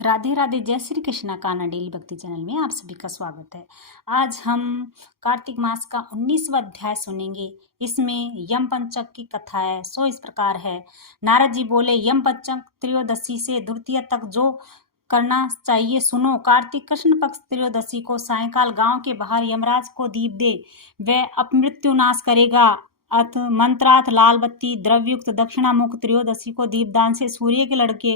राधे राधे। जय श्री कृष्णा। कान्हा डेली भक्ति चैनल में आप सभी का स्वागत है। आज हम कार्तिक मास का 19वां अध्याय सुनेंगे। इसमें यम पंचक की कथा है। सो इस प्रकार है। नारद जी बोले, यम पंचक त्रयोदशी से द्वितीय तक जो करना चाहिए सुनो। कार्तिक कृष्ण पक्ष त्रयोदशी को सायंकाल गांव के बाहर यमराज को दीप दे, वह अपमृत्यु नाश करेगा। अथ मंत्रार्थ लाल बत्ती द्रवयुक्त दक्षिणामुख त्रयोदशी को दीपदान से सूर्य के लड़के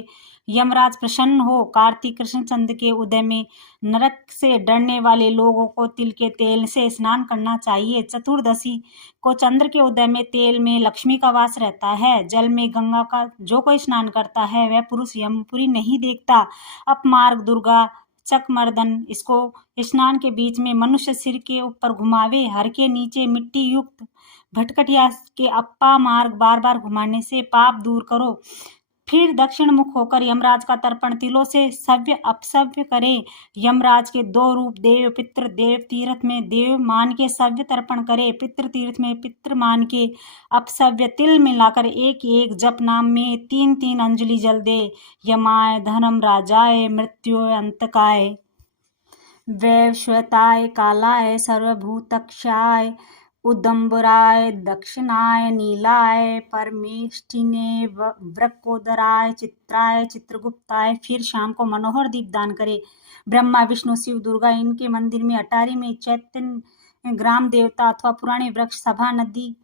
यमराज प्रसन्न हो। कार्तिक कृष्ण चंद्र के उदय में नरक से डरने वाले लोगों को तिल के तेल से स्नान करना चाहिए। चतुर्दशी को चंद्र के उदय में तेल में लक्ष्मी का वास रहता है। जल में गंगा का जो कोई स्नान करता है वह पुरुष यमपुरी नहीं देखता। अपमार्ग दुर्गा चकमर्दन इसको स्नान के बीच में मनुष्य सिर के ऊपर घुमावे। हर के नीचे मिट्टी युक्त भटकटिया के अप्पा मार्ग बार बार घुमाने से पाप दूर करो। फिर दक्षिण मुख होकर यमराज का तर्पण तिलों से सव्य अपसव्य करे। यमराज के दो रूप देव पितृ देव तीर्थ में देव मान के सव्य तर्पण करे, पितृ तीर्थ में पितृ मान के अपसव्य तिल मिलाकर एक एक जप नाम में 3-3 अंजलि जल दे। यमाय धर्म राजाय मृत्यु अंतकाय वैश्वताय कालाय सर्वभूतक्षाय उदम्बराय दक्षिणाय नीलाय परमेष्टिने वृकोदराय चित्राय चित्रगुप्ताय। फिर शाम को मनोहर दीपदान करे। ब्रह्मा विष्णु शिव दुर्गा इनके मंदिर में अटारी में चैतन्य ग्राम देवता अथवा पुराने वृक्ष सभा नदी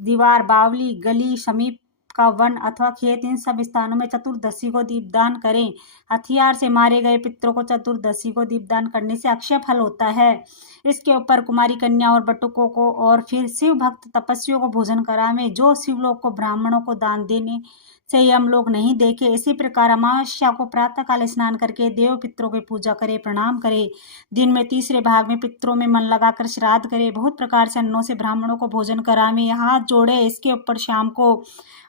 दीवार बावली गली समीप का वन अथवा खेत इन सब स्थानों में चतुर्दशी को दीपदान करें। हथियार से मारे गए पितरों को चतुर्दशी को दीपदान करने से अक्षय फल होता है। इसके ऊपर कुमारी कन्या और बटुकों को और फिर शिव भक्त तपस्वियों को भोजन करावे। जो शिवलोक को ब्राह्मणों को दान देने से हम लोग नहीं देखे। इसी प्रकार अमावस्या को प्रातः काल स्नान करके देव पितरों की पूजा करे, प्रणाम करे। दिन में तीसरे भाग में पितरों में मन लगाकर श्राद्ध करे। बहुत प्रकार से अन्नों से ब्राह्मणों को भोजन करावे, हाथ जोड़े। इसके ऊपर शाम को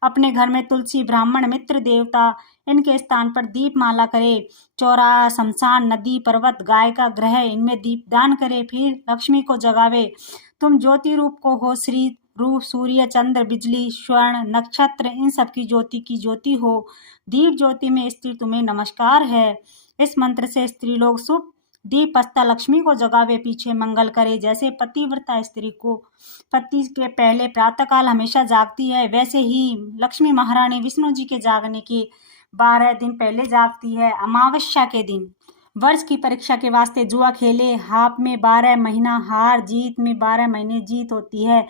अपने घर में तुलसी ब्राह्मण मित्र देवता इनके स्थान पर दीप माला करे। चौराहा शमशान नदी पर्वत गाय का ग्रह इनमें दीपदान करे। फिर लक्ष्मी को जगावे। तुम ज्योति रूप को हो, श्री रूप सूर्य चंद्र बिजली स्वर्ण नक्षत्र इन सब की ज्योति हो। दीप ज्योति में स्त्री तुम्हें नमस्कार है। इस मंत्र से स्त्री लोग शुभ दीप अस्ता लक्ष्मी को जगावे, पीछे मंगल करे। जैसे पतिव्रता स्त्री को पति के पहले प्रातःकाल हमेशा जागती है, वैसे ही लक्ष्मी महारानी विष्णु जी के जागने के 12 दिन पहले जागती है। अमावस्या के दिन वर्ष की परीक्षा के वास्ते जुआ खेले। हाप में 12 महीना हार, जीत में 12 महीने जीत होती है।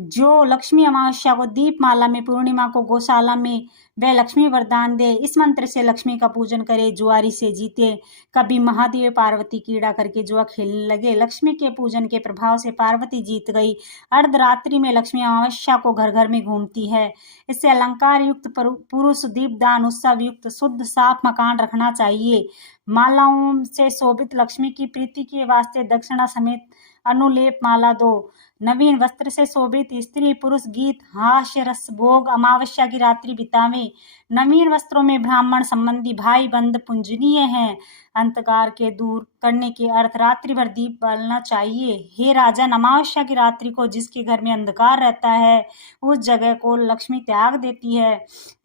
जो लक्ष्मी अमावस्या को दीपमाला में, पूर्णिमा को गौशाला में वह लक्ष्मी वरदान दे। इस मंत्र से लक्ष्मी का पूजन करे, जुआरी से जीते। कभी महादेव पार्वती कीड़ा करके जुआ खेलने लगे। लक्ष्मी के पूजन के प्रभाव से पार्वती जीत गई। अर्धरात्रि में लक्ष्मी अमावस्या को घर घर में घूमती है। इससे अलंकार युक्त पुरुष दीपदान उत्सव युक्त शुद्ध साफ मकान रखना चाहिए। मालाओं से शोभित लक्ष्मी की प्रीति के वास्ते दक्षिणा समेत अनुलेप माला दो। नवीन वस्त्र से शोभित स्त्री पुरुष गीत हास्य रस भोग अमावस्या की रात्रि बितावे। नवीन वस्त्रों में ब्राह्मण संबंधी भाई बंद पूजनीय हैं। अंधकार के दूर करने के अर्थ रात्रि भर दीप बालना चाहिए। हे राजन, अमावस्या की रात्रि को जिसके घर में अंधकार रहता है उस जगह को लक्ष्मी त्याग देती है,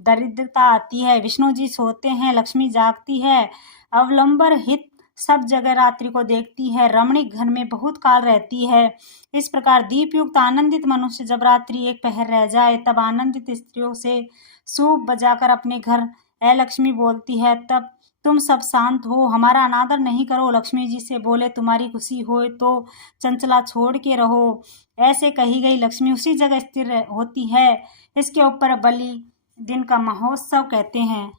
दरिद्रता आती है। विष्णु जी सोते हैं, लक्ष्मी जागती है। अवलंबर हित सब जगह रात्रि को देखती है। रमणीक घर में बहुत काल रहती है। इस प्रकार दीप युक्त आनंदित मनुष्य जब रात्रि एक पहर रह जाए तब आनंदित स्त्रियों से सूप बजाकर अपने घर ए लक्ष्मी बोलती है। तब तुम सब शांत हो, हमारा अनादर नहीं करो। लक्ष्मी जी से बोले, तुम्हारी खुशी हो तो चंचला छोड़ के रहो। ऐसे कही गई लक्ष्मी उसी जगह स्थिर होती है। इसके ऊपर बलि दिन का महोत्सव कहते हैं।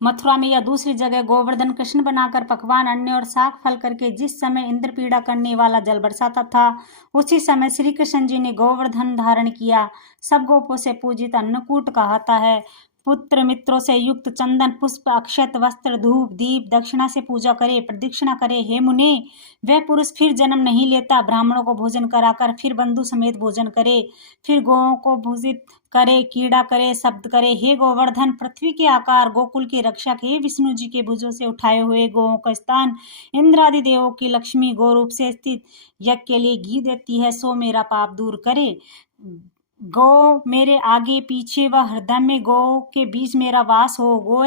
मथुरा में या दूसरी जगह गोवर्धन कृष्ण बनाकर पकवान अन्न और शाक फल करके जिस समय इंद्र पीड़ा करने वाला जल बरसाता था उसी समय श्री कृष्ण जी ने गोवर्धन धारण किया। सब गोपों से पूजित अन्नकूट कहता है। पुत्र मित्रों से युक्त चंदन पुष्प अक्षत वस्त्र धूप दीप दक्षिणा से पूजा करे, प्रदक्षिणा करे। हे मुने, वह पुरुष फिर जन्म नहीं लेता। ब्राह्मणों को भोजन कराकर फिर बंधु समेत भोजन करे, फिर गौओं को भूषित करे, कीड़ा करे, शब्द करे। हे गोवर्धन, पृथ्वी के आकार गोकुल के रक्षक, हे विष्णु जी के भुजों से उठाए हुए गौओं का स्थान इंद्रादि देवों की लक्ष्मी गौ रूप से स्थित यज्ञ के लिए घी देती है, सो मेरा पाप दूर करे। गौ मेरे आगे पीछे व हृदय में गौ के बीच मेरा वास हो। गौ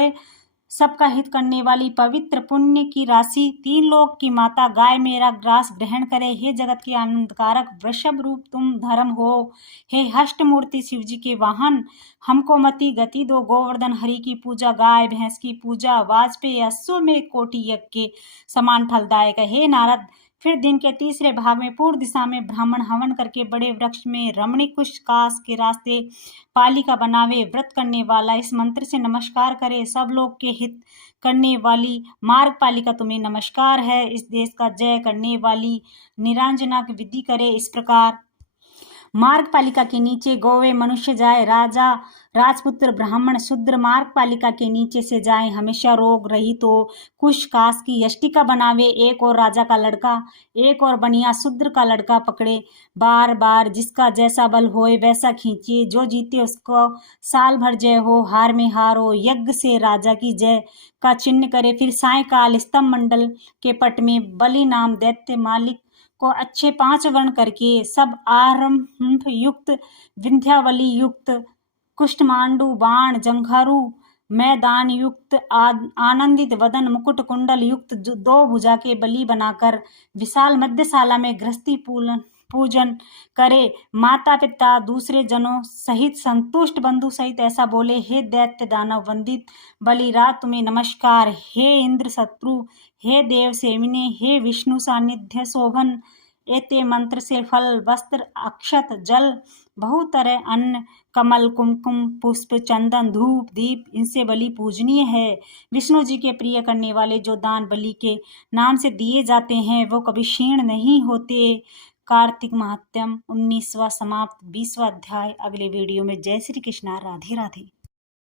सबका हित करने वाली पवित्र पुण्य की राशि, तीन लोक की माता गाय मेरा ग्रास ग्रहण करे। हे जगत के आनंदकारक वृषभ रूप तुम धर्म हो। हे हष्ट मूर्ति शिव जी के वाहन, हमको मति गति दो। गोवर्धन हरि की पूजा, गाय भैंस की पूजा, वाजपेयी अश्वमेध कोटि यज्ञ के समान फलदायक है। हे नारद, फिर दिन के तीसरे भाग में पूर्व दिशा में ब्राह्मण हवन करके बड़े वृक्ष में रमणीक कुश काश के रास्ते पालिका बनावे। व्रत करने वाला इस मंत्र से नमस्कार करे। सब लोग के हित करने वाली मार्ग पालिका तुम्हें नमस्कार है। इस देश का जय करने वाली निरांजना की विधि करे। इस प्रकार मार्ग पालिका के नीचे गौवे मनुष्य जाए, राजा राजपुत्र ब्राह्मण शूद्र मार्ग पालिका के नीचे से जाए। हमेशा रोग रहित हो, कुश काश की यष्टिका बनावे। एक और राजा का लड़का, एक और बनिया शूद्र का लड़का पकड़े। बार बार जिसका जैसा बल होए वैसा खींचिए। जो जीते उसको साल भर जय हो, हार में हार हो। यज्ञ से राजा की जय का चिन्ह करे। फिर सायकाल स्तंभ मंडल के पट में बलि नाम दैत्य मालिक को अच्छे 5 वर्ण करके सब आरंभ युक्त, विंध्यावली युक्त, कुष्ठमांडू बाण जंघारू मैदान युक्त, आनंदित वदन मुकुट कुंडल युक्त 2 भुजा के बलि बनाकर विशाल मध्यशाला में गृहस्थी पूजन करे। माता पिता दूसरे जनों सहित संतुष्ट बंधु सहित ऐसा बोले, हे दैत्य दानव वंदित बलिराज तुम्हें नमस्कार। हे इंद्र शत्रु, हे देव सेविने, हे विष्णु सानिध्य शोभन। एते मंत्र से फल वस्त्र अक्षत जल बहुत तरह अन्न कमल कुमकुम पुष्प चंदन धूप दीप इनसे बलि पूजनीय है। विष्णु जी के प्रिय करने वाले जो दान बलि के नाम से दिए जाते हैं वो कभी क्षीण नहीं होते। कार्तिक महात्म्य 19वां समाप्त 20वां अध्याय अगले वीडियो में। जय श्री कृष्णा, राधे राधे।